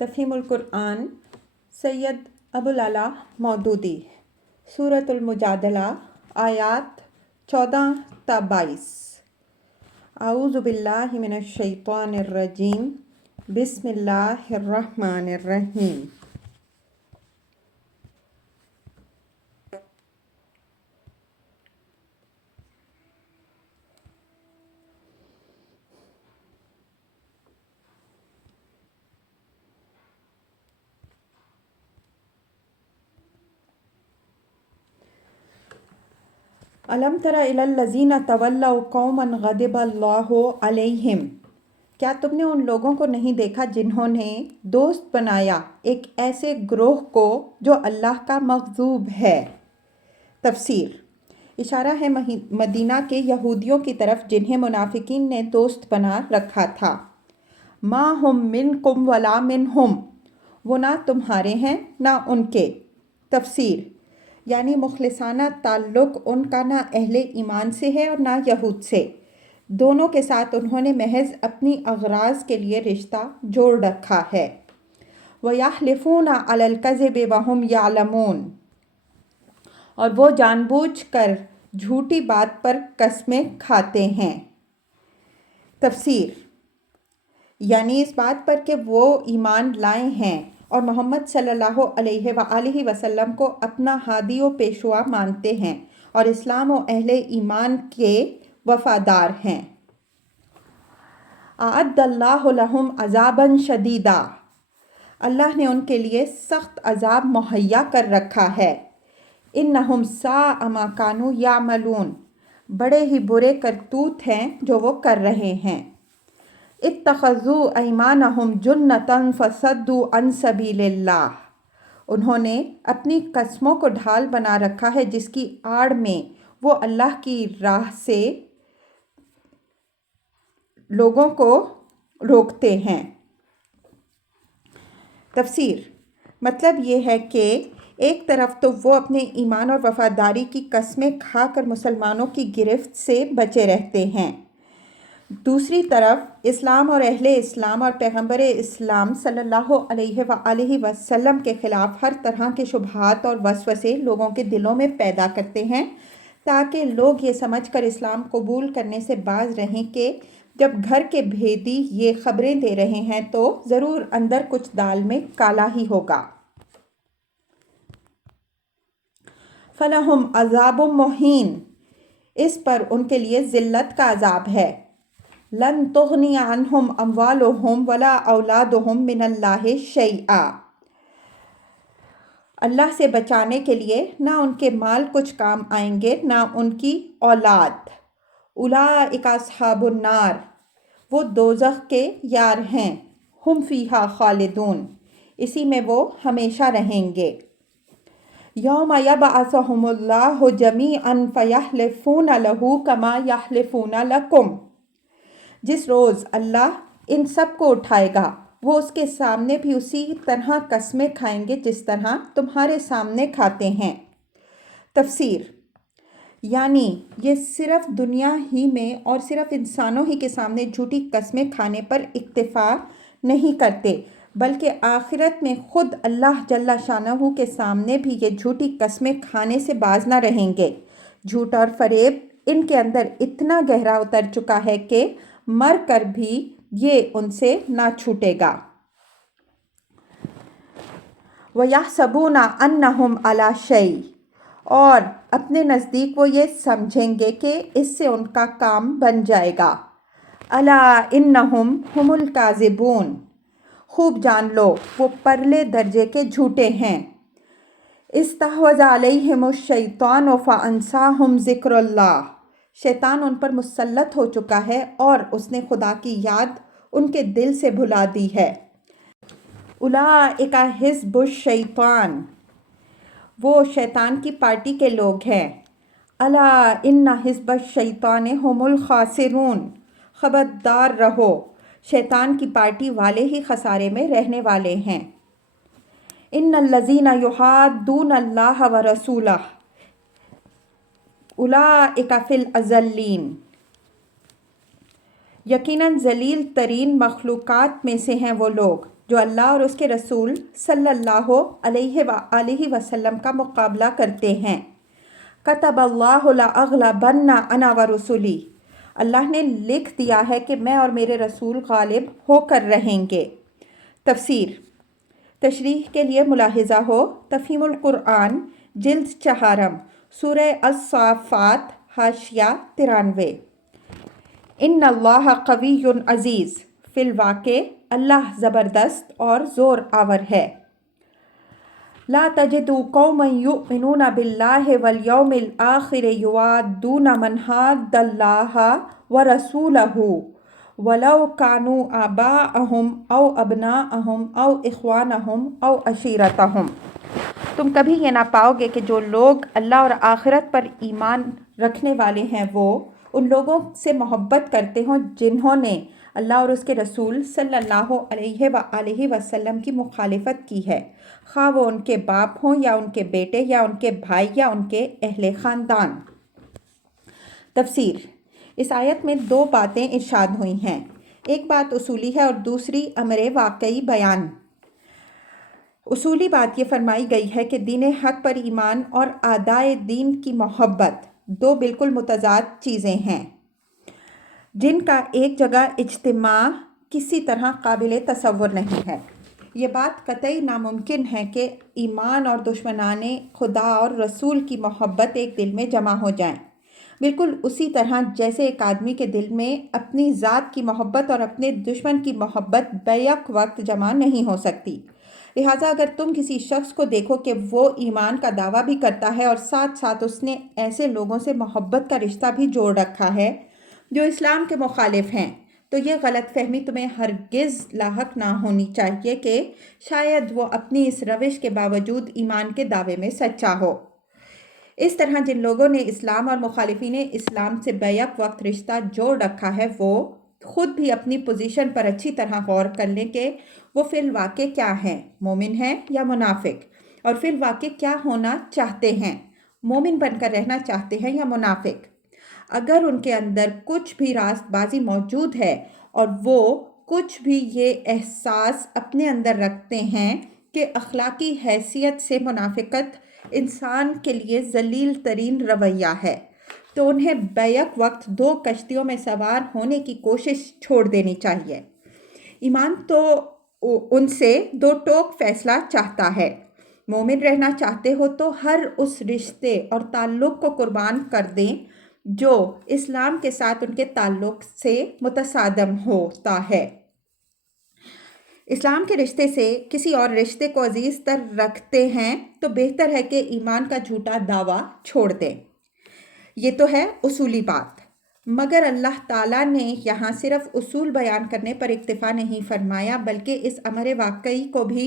تفہیم القرآن سید ابوالعلا مودودی سورۃ المجادلہ آیات 14 تا 22۔ اعوذ باللہ من الشیطان الرجیم، بسم اللہ الرحمن الرحیم۔ الم تر الی الذین تولوا قوما غضب اللہ علیہم، کیا تم نے ان لوگوں کو نہیں دیکھا جنہوں نے دوست بنایا ایک ایسے گروہ کو جو اللہ کا مغضوب ہے۔ تفسیر: اشارہ ہے مدینہ کے یہودیوں کی طرف جنہیں منافقین نے دوست بنا رکھا تھا۔ ما ہم منکم ولا منہم، وہ نہ تمہارے ہیں نہ ان کے۔ تفسیر: یعنی مخلصانہ تعلق ان کا نہ اہل ایمان سے ہے اور نہ یہود سے، دونوں کے ساتھ انہوں نے محض اپنی اغراض کے لیے رشتہ جوڑ رکھا ہے۔ وَيَحْلِفُونَ عَلَى الْكَذِبِ وَهُمْ يَعْلَمُونَ، اور وہ جان بوجھ کر جھوٹی بات پر قسمیں کھاتے ہیں۔ تفسیر: یعنی اس بات پر کہ وہ ایمان لائے ہیں اور محمد صلی اللہ علیہ وآلہ وسلم کو اپنا ہادی و پیشوا مانتے ہیں اور اسلام و اہل ایمان کے وفادار ہیں۔ اعد اللہ لہم عذابا شدیدا، اللہ نے ان کے لیے سخت عذاب مہیا کر رکھا ہے۔ انہم ساء ما کانوا یعملون، بڑے ہی برے کرتوت ہیں جو وہ کر رہے ہیں۔ اتخذوا ایمانہم جنۃ فصدوا عن سبیل اللہ، انہوں نے اپنی قسموں کو ڈھال بنا رکھا ہے جس کی آڑ میں وہ اللہ کی راہ سے لوگوں کو روکتے ہیں۔ تفسیر: مطلب یہ ہے کہ ایک طرف تو وہ اپنے ایمان اور وفاداری کی قسمیں کھا کر مسلمانوں کی گرفت سے بچے رہتے ہیں، دوسری طرف اسلام اور اہل اسلام اور پیغمبر اسلام صلی اللہ علیہ وآلہ وسلم کے خلاف ہر طرح کے شبہات اور وسوسے لوگوں کے دلوں میں پیدا کرتے ہیں تاکہ لوگ یہ سمجھ کر اسلام قبول کرنے سے باز رہیں کہ جب گھر کے بھیدی یہ خبریں دے رہے ہیں تو ضرور اندر کچھ دال میں کالا ہی ہوگا۔ فَلَهُمْ عَذَابٌ مُّهِینٌ، اس پر ان کے لیے ذلت کا عذاب ہے۔ لَن تُغْنِیَ عَنْہُمْ أَمْوَالُهُمْ وَلَا أَوْلَادُهُمْ مِنَ اللَّهِ شَیْئًا، اللہ سے بچانے کے لیے نہ ان کے مال کچھ کام آئیں گے نہ ان کی اولاد۔ اولئک اصحاب النار، وہ دوزخ کے یار ہیں۔ ہم فیہا خالدون، اسی میں وہ ہمیشہ رہیں گے۔ یوم یبعثہم اللہ جمیعا فیحلفون لہ کما یحلفون لکم، جس روز اللہ ان سب کو اٹھائے گا وہ اس کے سامنے بھی اسی طرح قسمیں کھائیں گے جس طرح تمہارے سامنے کھاتے ہیں۔ تفسیر: یعنی یہ صرف دنیا ہی میں اور صرف انسانوں ہی کے سامنے جھوٹی قسمیں کھانے پر اکتفا نہیں کرتے بلکہ آخرت میں خود اللہ جل شانہ کے سامنے بھی یہ جھوٹی قسمیں کھانے سے باز نہ رہیں گے۔ جھوٹ اور فریب ان کے اندر اتنا گہرا اتر چکا ہے کہ مر کر بھی یہ ان سے نہ چھوٹے گا۔ وَيَحْسَبُونَ أَنَّهُمْ عَلَى شَيْءٍ، اور اپنے نزدیک وہ یہ سمجھیں گے کہ اس سے ان کا کام بن جائے گا۔ أَلَا إِنَّهُمْ هُمُ الْكَاذِبُونَ، خوب جان لو وہ پرلے درجے کے جھوٹے ہیں۔ اسْتَحْوَذَ عَلَيْهِمُ الشَّیْطَانُ فَأَنْسَاهُمْ ذِکْرَ اللَّہِ، شیطان ان پر مسلط ہو چکا ہے اور اس نے خدا کی یاد ان کے دل سے بھلا دی ہے۔ اولئک حزب الشیطان، وہ شیطان کی پارٹی کے لوگ ہیں۔ الا ان حزب الشیطان هم الخاسرون، خبردار رہو شیطان کی پارٹی والے ہی خسارے میں رہنے والے ہیں۔ ان الذین یحادون اللہ ورسولہ اولئک فی الاذلین، یقیناً ذلیل ترین مخلوقات میں سے ہیں وہ لوگ جو اللہ اور اس کے رسول صلی اللہ علیہ وآلہ وسلم کا مقابلہ کرتے ہیں۔ کتب اللہ لأغلبن انا ورسلی، اللہ نے لکھ دیا ہے کہ میں اور میرے رسول غالب ہو کر رہیں گے۔ تفسیر تشریح کے لیے ملاحظہ ہو تفہیم القرآن جلد 4 سورہ الصافات حاشیہ 93۔ ان اللہ قوی عزیز، فی الواقع اللہ زبردست اور زور آور ہے۔ لا تجد قوما یؤمنون باللہ والیوم الآخر یوادون من حاد اللہ ورسولہ ولو كانوا آباءهم او ابناءهم او اخوانهم او عشیرتهم۔ تم کبھی یہ نہ پاؤ گے کہ جو لوگ اللہ اور آخرت پر ایمان رکھنے والے ہیں وہ ان لوگوں سے محبت کرتے ہوں جنہوں نے اللہ اور اس کے رسول صلی اللہ علیہ وآلہ وسلم کی مخالفت کی ہے، خواہ وہ ان کے باپ ہوں یا ان کے بیٹے یا ان کے بھائی یا ان کے اہل خاندان۔ تفسیر اس آیت میں 2 باتیں ارشاد ہوئی ہیں، ایک بات اصولی ہے اور دوسری امر واقعی بیان۔ اصولی بات یہ فرمائی گئی ہے کہ دین حق پر ایمان اور اعدائے دین کی محبت 2 بالکل متضاد چیزیں ہیں جن کا ایک جگہ اجتماع کسی طرح قابل تصور نہیں ہے۔ یہ بات قطعی ناممکن ہے کہ ایمان اور دشمنان خدا اور رسول کی محبت ایک دل میں جمع ہو جائیں، بالکل اسی طرح جیسے ایک آدمی کے دل میں اپنی ذات کی محبت اور اپنے دشمن کی محبت بیک وقت جمع نہیں ہو سکتی۔ لہٰذا اگر تم کسی شخص کو دیکھو کہ وہ ایمان کا دعویٰ بھی کرتا ہے اور ساتھ ساتھ اس نے ایسے لوگوں سے محبت کا رشتہ بھی جوڑ رکھا ہے جو اسلام کے مخالف ہیں، تو یہ غلط فہمی تمہیں ہرگز لاحق نہ ہونی چاہیے کہ شاید وہ اپنی اس روش کے باوجود ایمان کے دعوے میں سچا ہو۔ اس طرح جن لوگوں نے اسلام اور مخالفین اسلام سے بیک وقت رشتہ جوڑ رکھا ہے وہ خود بھی اپنی پوزیشن پر اچھی طرح غور کر لیں کہ وہ فی الواقع کیا ہیں، مومن ہیں یا منافق، اور فی الواقع کیا ہونا چاہتے ہیں، مومن بن کر رہنا چاہتے ہیں یا منافق۔ اگر ان کے اندر کچھ بھی راست بازی موجود ہے اور وہ کچھ بھی یہ احساس اپنے اندر رکھتے ہیں کہ اخلاقی حیثیت سے منافقت انسان کے لیے ذلیل ترین رویہ ہے، تو انہیں بیک وقت 2 کشتیوں میں سوار ہونے کی کوشش چھوڑ دینی چاہیے۔ ایمان تو ان سے 2 ٹوک فیصلہ چاہتا ہے۔ مومن رہنا چاہتے ہو تو ہر اس رشتے اور تعلق کو قربان کر دیں جو اسلام کے ساتھ ان کے تعلق سے متصادم ہوتا ہے۔ اسلام کے رشتے سے کسی اور رشتے کو عزیز تر رکھتے ہیں تو بہتر ہے کہ ایمان کا جھوٹا دعویٰ چھوڑ دیں۔ یہ تو ہے اصولی بات، مگر اللہ تعالیٰ نے یہاں صرف اصول بیان کرنے پر اکتفا نہیں فرمایا بلکہ اس امر واقعی کو بھی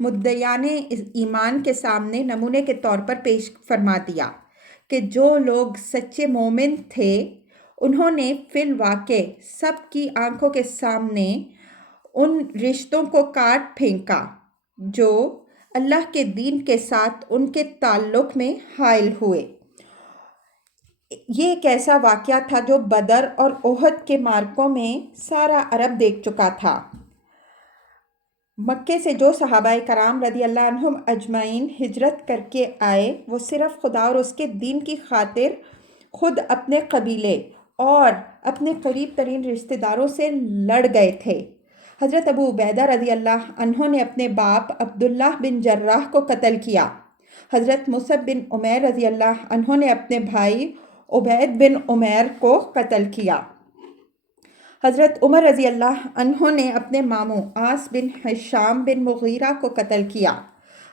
مدعیان ایمان کے سامنے نمونے کے طور پر پیش فرما دیا کہ جو لوگ سچے مومن تھے انہوں نے فی الواقع سب کی آنکھوں کے سامنے ان رشتوں کو کاٹ پھینکا جو اللہ کے دین کے ساتھ ان کے تعلق میں حائل ہوئے۔ یہ ایک ایسا واقعہ تھا جو بدر اور احد کے معرکوں میں سارا عرب دیکھ چکا تھا۔ مکے سے جو صحابہ کرام رضی اللہ عنہم اجمعین ہجرت کر کے آئے وہ صرف خدا اور اس کے دین کی خاطر خود اپنے قبیلے اور اپنے قریب ترین رشتہ داروں سے لڑ گئے تھے۔ حضرت ابو عبیدہ رضی اللہ عنہ نے اپنے باپ عبداللہ بن جراح کو قتل کیا۔ حضرت مصعب بن عمیر رضی اللہ عنہ نے اپنے بھائی عبید بن عمیر کو قتل کیا۔ حضرت عمر رضی اللہ عنہ نے اپنے ماموں عاص بن ہشام بن مغیرہ کو قتل کیا۔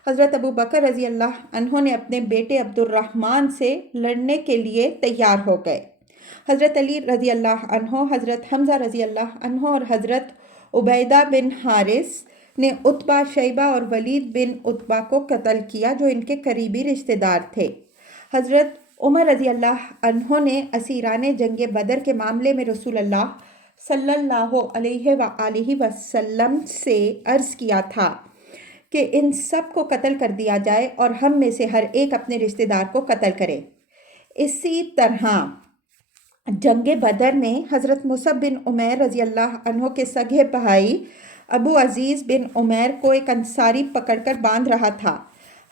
حضرت ابو بکر رضی اللہ عنہ نے اپنے بیٹے عبد الرحمن سے لڑنے کے لیے تیار ہو گئے۔ حضرت علی رضی اللہ عنہ، حضرت حمزہ رضی اللہ عنہ اور حضرت عبیدہ بن حارث نے عتبہ، شیبہ اور ولید بن عتبہ کو قتل کیا جو ان کے قریبی رشتہ دار تھے۔ حضرت عمر رضی اللہ عنہ نے اسیران جنگ بدر کے معاملے میں رسول اللہ صلی اللہ علیہ وآلہ وسلم سے عرض کیا تھا کہ ان سب کو قتل کر دیا جائے اور ہم میں سے ہر ایک اپنے رشتہ دار کو قتل کرے۔ اسی طرح جنگ بدر میں حضرت مصعب بن عمیر رضی اللہ عنہ کے سگے بھائی ابو عزیز بن عمیر کو ایک انصاری پکڑ کر باندھ رہا تھا۔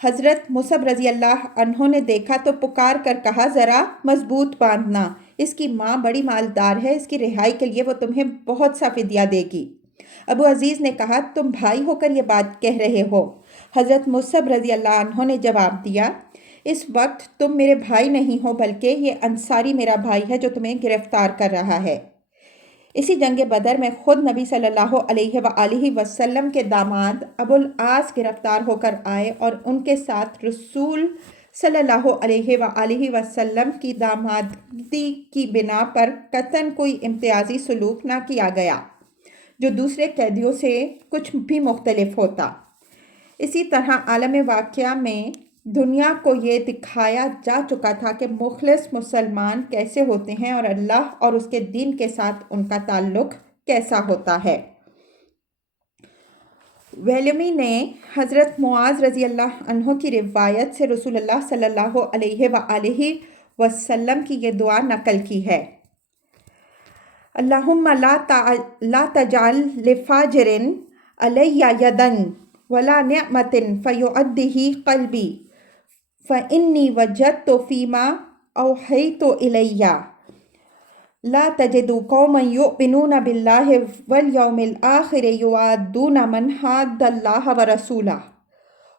حضرت مصعب رضی اللہ عنہ نے دیکھا تو پکار کر کہا، ذرا مضبوط باندھنا، اس کی ماں بڑی مالدار ہے، اس کی رہائی کے لیے وہ تمہیں بہت سا فدیہ دے گی۔ ابو عزیز نے کہا، تم بھائی ہو کر یہ بات کہہ رہے ہو؟ حضرت مصعب رضی اللہ عنہ نے جواب دیا، اس وقت تم میرے بھائی نہیں ہو بلکہ یہ انصاری میرا بھائی ہے جو تمہیں گرفتار کر رہا ہے۔ اسی جنگ بدر میں خود نبی صلی اللہ علیہ وآلہ وسلم کے داماد ابو العاص گرفتار ہو کر آئے اور ان کے ساتھ رسول صلی اللہ علیہ وآلہ وسلم کی دامادی کی بنا پر قطعاً کوئی امتیازی سلوک نہ کیا گیا جو دوسرے قیدیوں سے کچھ بھی مختلف ہوتا۔ اسی طرح عالم واقعہ میں دنیا کو یہ دکھایا جا چکا تھا کہ مخلص مسلمان کیسے ہوتے ہیں اور اللہ اور اس کے دین کے ساتھ ان کا تعلق کیسا ہوتا ہے۔ ویلمی نے حضرت معاذ رضی اللہ عنہ کی روایت سے رسول اللہ صلی اللہ علیہ وآلہ وسلم کی یہ دعا نقل کی ہے، اللہم لا تجعل لفاجر علی یدن ولا نعمت فیعدہ قلبی فإنی وجدت فیما اوحیت الی لا تجد قوما یؤمنون باللہ والیوم الآخر یوادون من حاد اللہ ورسولہ۔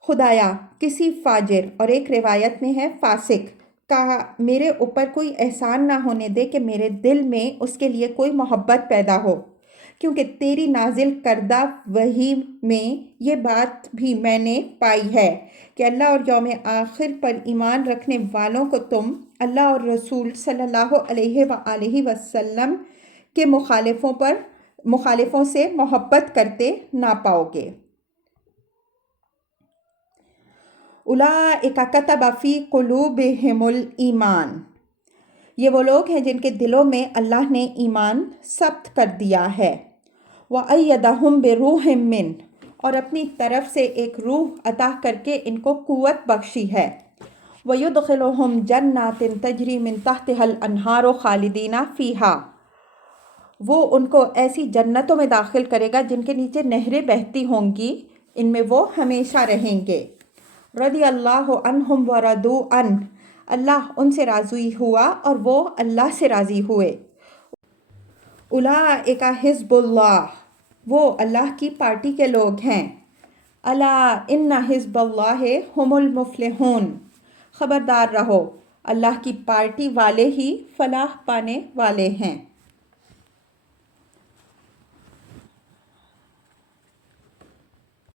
خدایا کسی فاجر، اور ایک روایت میں ہے فاسق، کا میرے اوپر کوئی احسان نہ ہونے دے کہ میرے دل میں اس کے لیے کوئی محبت پیدا ہو، کیونکہ تیری نازل کردہ وحی میں یہ بات بھی میں نے پائی ہے کہ اللہ اور یوم آخر پر ایمان رکھنے والوں کو تم اللہ اور رسول صلی اللہ علیہ وآلہ وسلم کے مخالفوں سے محبت کرتے نہ پاؤ گے۔ اولئک کتب فی قلوبہم الایمان، یہ وہ لوگ ہیں جن کے دلوں میں اللہ نے ایمان ثبت کر دیا ہے۔ وَأَيَّدَهُمْ بِرُوحٍ مِّنْهُ، اور اپنی طرف سے ایک روح عطا کر کے ان کو قوت بخشی ہے۔ وَيُدْخِلُهُمْ جَنَّاتٍ تَجْرِي مِن تَحْتِهَا الْأَنْهَارُ خَالِدِينَ فِيهَا، وہ ان کو ایسی جنتوں میں داخل کرے گا جن کے نیچے نہریں بہتی ہوں گی، ان میں وہ ہمیشہ رہیں گے۔ رضی اللہ عنہم ورضوا عنہ، اللہ ان سے راضی ہوا اور وہ اللہ سے راضی ہوئے۔ اولئک حزب اللہ، وہ اللہ کی پارٹی کے لوگ ہیں۔ الا ان حزب اللہ هم المفلحون، خبردار رہو اللہ کی پارٹی والے ہی فلاح پانے والے ہیں۔